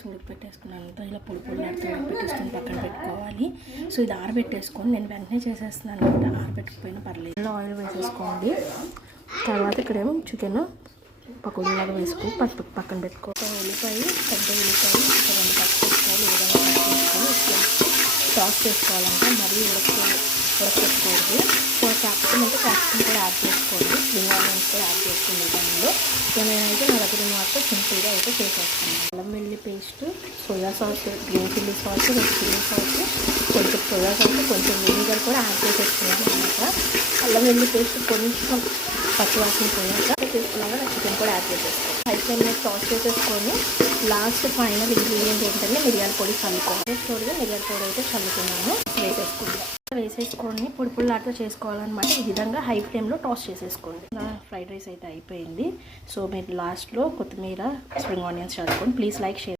Rice ఉడకపెట్టేసుకున్నాను. ఇలా పొడి పొడిలాడుతూ ఉడకపెట్టేసుకొని పక్కన పెట్టుకోవాలి. సో ఇది ఆరబెట్టేసుకొని నేను వెంటనే చేసేస్తున్నాను అనమాట. ఆరబెట్టకపోయినా పర్లేదు. ఇలా ఆయిల్ వేసేసుకోండి. తర్వాత ఇక్కడేమో చికెన్ పకోడీలాగా వేసుకొని పక్కన పెట్టుకో. ఉల్లిపాయ, పెద్ద ఉల్లిపాయ, ఒక 2 పచ్చిమిరపకాయలు ఈ విధంగా టాస్ చేసుకోవాలంటే మరీ ఉడకపెట్టుకోవద్దు. సో క్యాప్సికమ్ అంటే క్యాప్సికమ్ కూడా యాడ్ చేసుకోండి. స్ప్రింగ్ ఆనియన్స్ కూడా యాడ్ చేసుకోండి దానిలో. సో నేనైతే నా దగ్గర మాత్రం సింపుల్గా అయితే చేసేస్తాను. అల్లం వెల్లుల్లి paste, soya sauce, green chilli sauce, red chilli sauce, కొంచెం సోయా సాస్, కొంచెం వినిగర్ కూడా యాడ్ చేసేసుకున్నాను అనమాట. అల్లం వెల్లుల్లి పేస్ట్ కొంచెం పచ్చివాసన పోయాక చేసుకున్నాక నా చికెన్ కూడా యాడ్ చేసేస్తాను. హై ఫ్లేమ్ మీద టాస్ చేసేసుకొని లాస్ట్ ఫైనల్ ఇంగ్రీడియంట్ ఏంటంటే మిరియాల పొడి చల్లుకోవాలి. స్టోర్గా మిరియాల పొడి అయితే చల్లుకున్నాను. వేసేసుకొని పొడి పొడిలాగా చేసుకోవాలన్నమాట. ఈ విధంగా హై ఫ్లేమ్లో టాస్ చేసేసుకోండి. నా ఫ్రైడ్ రైస్ అయితే అయిపోయింది. సో మీరు లాస్ట్లో కొత్తిమీర, స్ప్రింగ్ ఆనియన్స్ చల్లుకోండి. Please like, share.